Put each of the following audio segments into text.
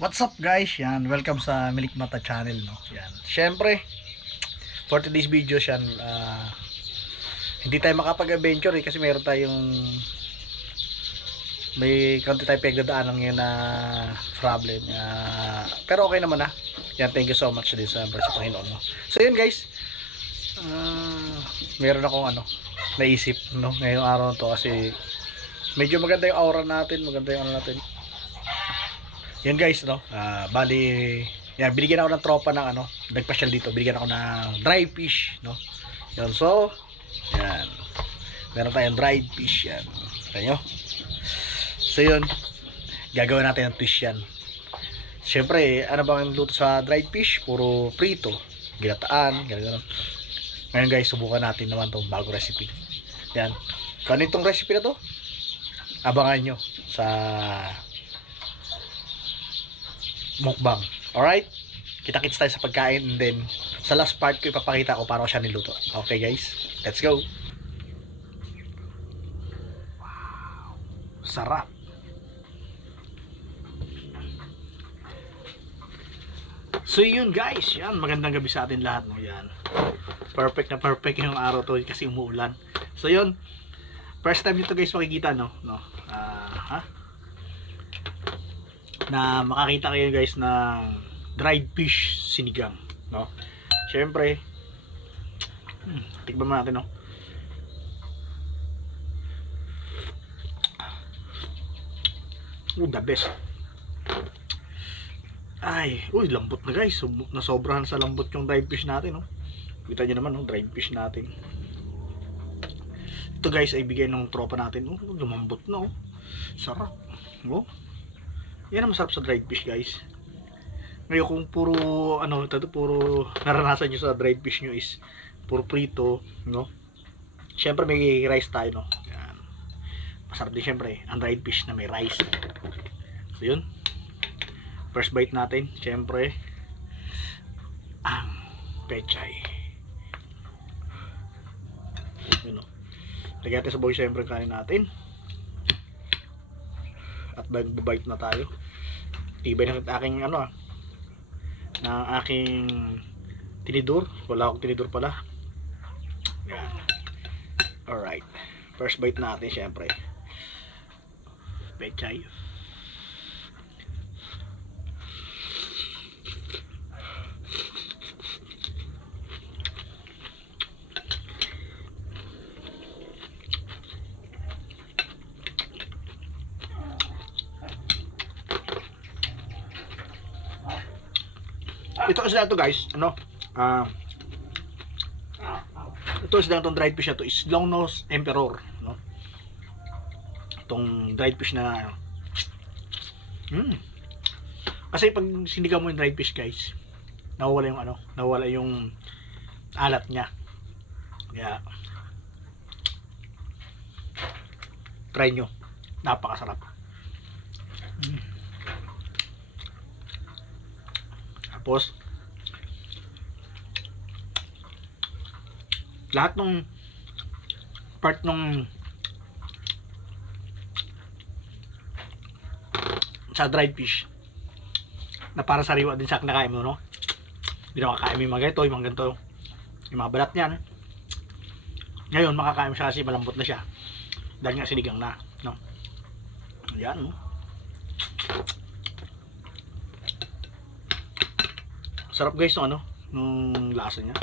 What's up guys? Yan, welcome sa Milik Mata channel, no. Yan. Syempre, for today's video yan, hindi tayo makapag-adventure kasi mayroon tayong may konti tayong pagdadaanan ngayon na problem. Pero okay naman na. Yan, thank you so much din sa Panginoon, no. So yun guys, meron akong naisip, no, ngayong araw to kasi medyo maganda yung aura natin, maganda yung natin. Yan guys, no. Bali, yan, binigyan ako ng tropa ng nagpasyal dito. Binigyan ako ng dried fish, no. Yan, so, yan. Meron tayong dried fish yan. Ayan. So yun, gagawin natin ng fish yan. Siyempre, ano bang luto sa dried fish? Puro prito, ginataan, gano'n. Ngayon guys, subukan natin naman tong bago recipe. Yan. Kung ano itong recipe na to, abangan nyo sa mukbang. Alright? Kita-kits tayo sa pagkain, and then sa last part ko ipapakita ko paano siya niluto. Okay guys? Let's go! Wow! Sarap! So yun guys, yan, magandang gabi sa atin lahat, no? Yan. Perfect na perfect yung araw to kasi umuulan. So yun, first time nito guys makikita, no? Na makakita kayo guys ng dried fish sinigang, no? Syempre, tikman mo natin, no? The best. Ay, uy, lambot na guys. Nasobrahan sa lambot yung dried fish natin, no? Kita nyo naman, no? Dried fish natin. Ito guys ay bigay ng tropa natin, no? Lumambot na, oh. Sarap, oh. Yan ang masarap sa dried fish guys. Ngayon kung puro puro naranasan nyo sa dried fish nyo is puro prito, no? Syempre may rice tayo, no? Yan. Masarap din syempre ang dried fish na may rice. So yun, first bite natin, syempre ang pechay. Yun, no? Lagyan natin sa bowl syempre kanin natin. At bite na tayo. Tibay ng aking ng aking tinidor. Wala akong tinidor pala. Yan. Alright. First bite natin syempre. Pechay. Ito isda to guys, ito isda itong dried fish na to is longnose emperor, no? Itong dried fish na kasi pag sinigaw mo yung dried fish guys, nawawala yung alat niya. Kaya try nyo, napakasarap. Tapos lahat ng part ng sa dried fish na para sariwa din sa kinakain mo, no? Hindi na makakain mo yung mga ganito, yung mga ganito, yung mga balat niyan. Ngayon makakain mo siya kasi malambot na siya dahil nga sinigang na, no? Ayan, no? Sarap guys nung lasa niya.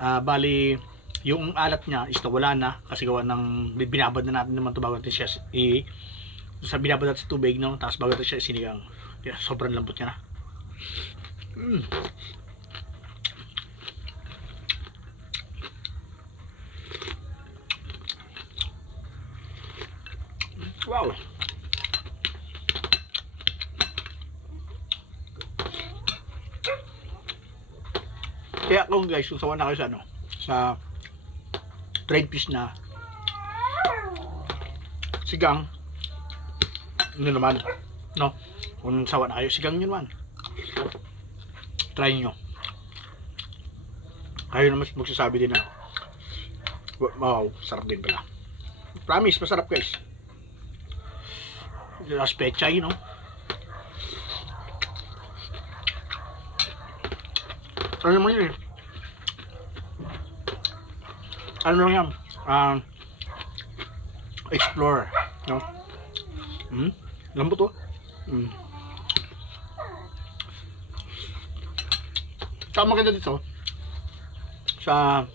Bali yung alat niya is wala na kasi gawa ng binabad na natin naman ito bago natin siya binabad natin sa tubig, no? Tapos bago natin siya sinigang. Kaya sobrang lambot niya na. Wow. Kaya kung guys, kung sawa na kayo sa dried fish na sigang, yun naman, no? Kung sawa na kayo, sigang yun naman. Try nyo. Kayo naman magsasabi din na wow, sarap din pala. Promise, masarap guys. Las pechay, no? Ano naman yun eh? Ano lang yan? Explorer. No? Lambot to. Saka maganda dito sa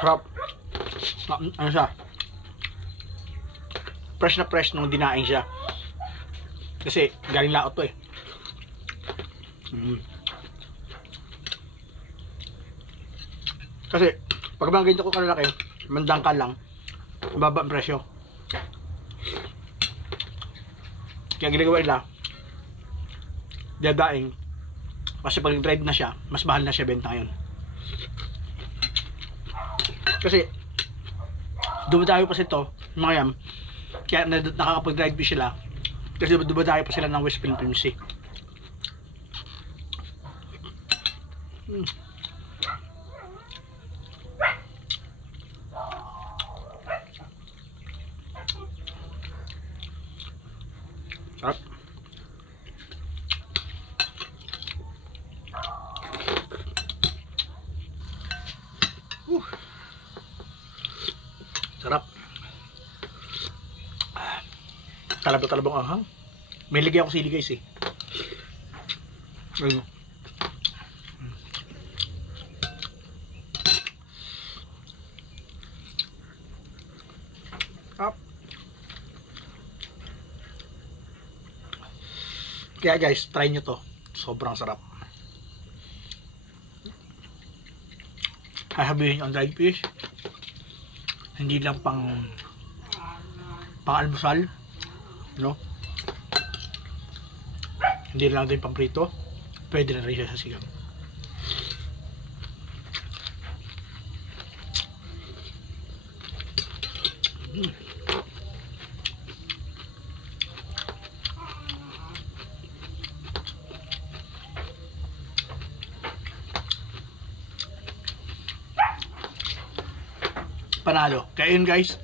crop. Ano siya? Fresh na fresh nung dinaing siya. Kasi galing laot to eh. Kasi pag mga ganito ko kalalaki, mandangka lang, baba ang presyo. Kaya ginagawa nila, dadaing, kasi pag dried na siya, mas mahal na siya benta ngayon. Kasi dumadayo pa sa ito, mga yan, kaya nakakapag-dried fish sila, kasi dumadayo pa sila ng West Philippine Sea. Sarap. Sarap. Talabang ahang. May lagyan ako sili guys eh. Ayun. Sarap. Kaya guys, try nyo to. Sobrang sarap. Hahabihin ang dried fish. Hindi lang pang almusal, no? Hindi lang din pang prito. Pwede na rin siya sa sigang. Panalo. Kaya yun guys,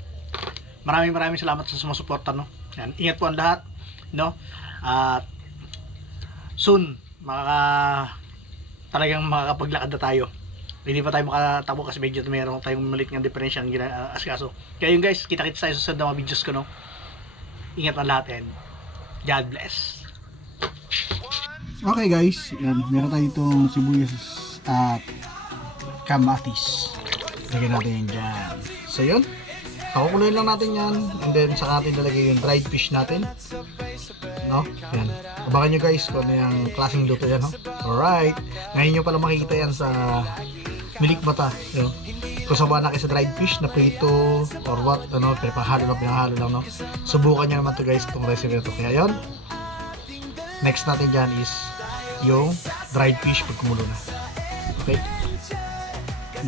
maraming salamat sa sumusuporta, no? Yan. Ingat po ang lahat, no? At soon talagang makakapaglakad na tayo. Hindi pa tayo makatabo kasi medyo mayroon tayong maliit ng diferensya ang asikaso. Kaya yun guys, kita-kits tayo sa mga videos ko, no? Ingat ang lahat and God bless. Okay guys, yan, meron tayo itong sibuyas at kamatis. Lagyan natin yan dyan. So yun, pakukuloyin lang natin yan, and then saka natin lalagay yung dried fish natin, no? Yan, abangan nyo guys kung ano yung klaseng luto yan, no? Alright, ngayon nyo pala makikita yan sa Milik Mata, you know? Kung sabahan na kayo sa dried fish na prito or what, ano, pinahalo lang, no? Subukan nyo naman to guys, itong recipe na to. Kaya yun, next natin dyan is yung dried fish pag kumulo na. Okay?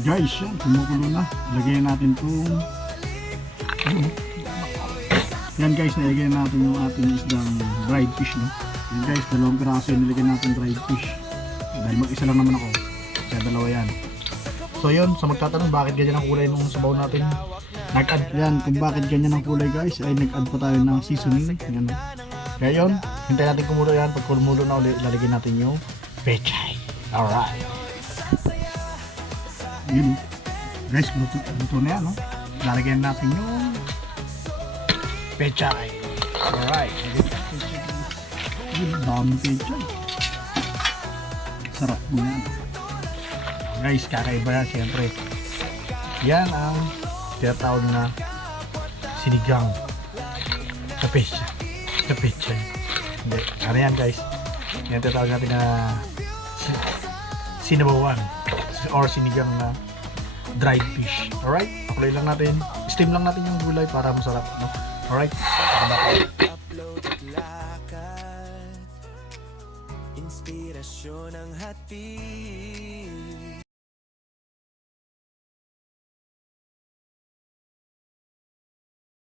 Guys, yan, kumukulo na. Lagyan natin itong yan guys, nilagyan natin yung ating isdang dried fish, no? Yan guys, 2 piraso yung nilagyan natin dried fish. Dahil mag-isa lang naman ako, kaya 2 yan. So yun, sa magtatanong bakit ganyan ang kulay nung sabaw natin, nag-add yan, kung bakit ganyan ang kulay guys, ay nag-add pa tayo ng seasoning. Yan. Kaya yun, hintayin natin kumulo yan. Pag kumulo na ulit, lalagyan natin yung pechay. Alright. Yun guys, luto na yan, no? Lalagyan natin yung pechay. Alright. Yun, daming pechay. Sarap mo yan. Guys, kakaiba yan siyempre. Yan ang tinatawag na sinigang sa pechay. Sa pechay. Hindi, ano yan guys? Yan tinatawag natin na sinabawan or sinigang na dried fish. Alright? Pakulay lang natin. Steam lang natin yung gulay para masarap, no? Alright? Inspirasyon ang hatid.